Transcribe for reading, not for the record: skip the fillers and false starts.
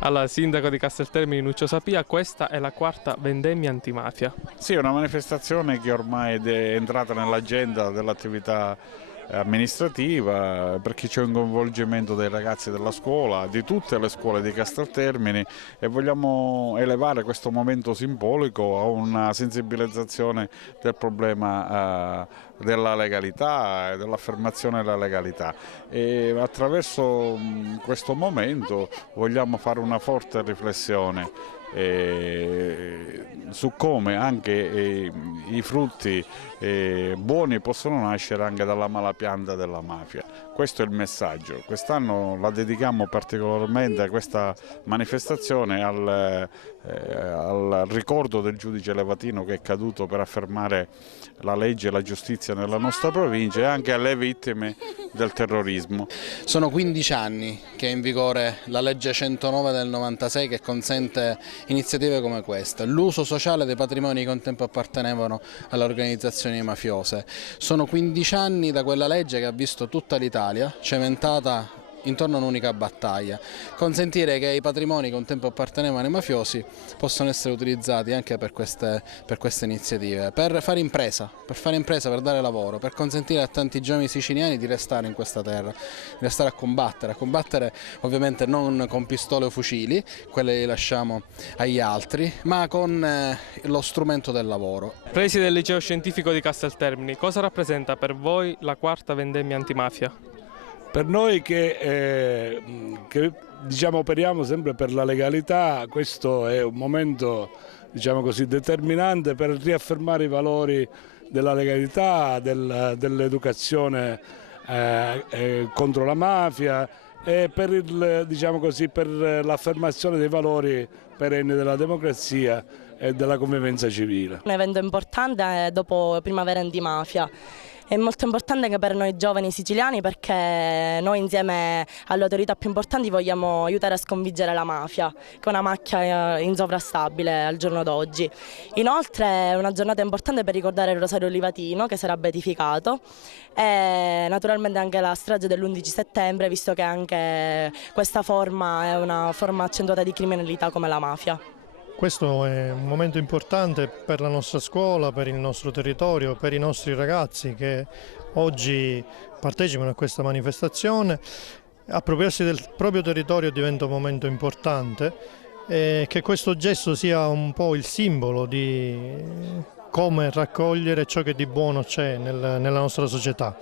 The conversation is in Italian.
Allora, sindaco di Casteltermini Nuccio Sapia, questa è la quarta vendemmia antimafia. Sì, è una manifestazione che ormai è entrata nell'agenda dell'attività amministrativa perché c'è un coinvolgimento dei ragazzi della scuola, di tutte le scuole di Casteltermini e vogliamo elevare questo momento simbolico a una sensibilizzazione del problema della legalità e dell'affermazione della legalità e attraverso questo momento vogliamo fare una forte riflessione su come anche i frutti buoni possono nascere anche dalla malapianta della mafia. Questo è il messaggio. Quest'anno la dedichiamo particolarmente a questa manifestazione al ricordo del giudice Levatino che è caduto per affermare la legge e la giustizia nella nostra provincia e anche alle vittime del terrorismo. Sono 15 anni che è in vigore la legge 109 del 96 che consente iniziative come queste, l'uso sociale dei patrimoni che un tempo appartenevano alle organizzazioni mafiose. Sono 15 anni da quella legge che ha visto tutta l'Italia cementata intorno a un'unica battaglia, consentire che i patrimoni che un tempo appartenevano ai mafiosi possano essere utilizzati anche per queste iniziative, per fare impresa, per dare lavoro, per consentire a tanti giovani siciliani di restare in questa terra, di restare a combattere ovviamente non con pistole o fucili, quelle li lasciamo agli altri, ma con lo strumento del lavoro. Preside del liceo scientifico di Casteltermini, cosa rappresenta per voi la quarta vendemmia antimafia? Per noi che diciamo, operiamo sempre per la legalità, questo è un momento diciamo così, determinante per riaffermare i valori della legalità, dell'educazione contro la mafia e per, diciamo così, per l'affermazione dei valori perenni della democrazia e della convivenza civile. Un evento importante dopo Primavera Antimafia. È molto importante anche per noi giovani siciliani perché noi insieme alle autorità più importanti vogliamo aiutare a sconfiggere la mafia, che è una macchia insovrastabile al giorno d'oggi. Inoltre è una giornata importante per ricordare il Rosario Livatino che sarà beatificato e naturalmente anche la strage dell'11 settembre, visto che anche questa forma è una forma accentuata di criminalità come la mafia. Questo è un momento importante per la nostra scuola, per il nostro territorio, per i nostri ragazzi che oggi partecipano a questa manifestazione. Appropriarsi del proprio territorio diventa un momento importante e che questo gesto sia un po' il simbolo di come raccogliere ciò che di buono c'è nella nostra società.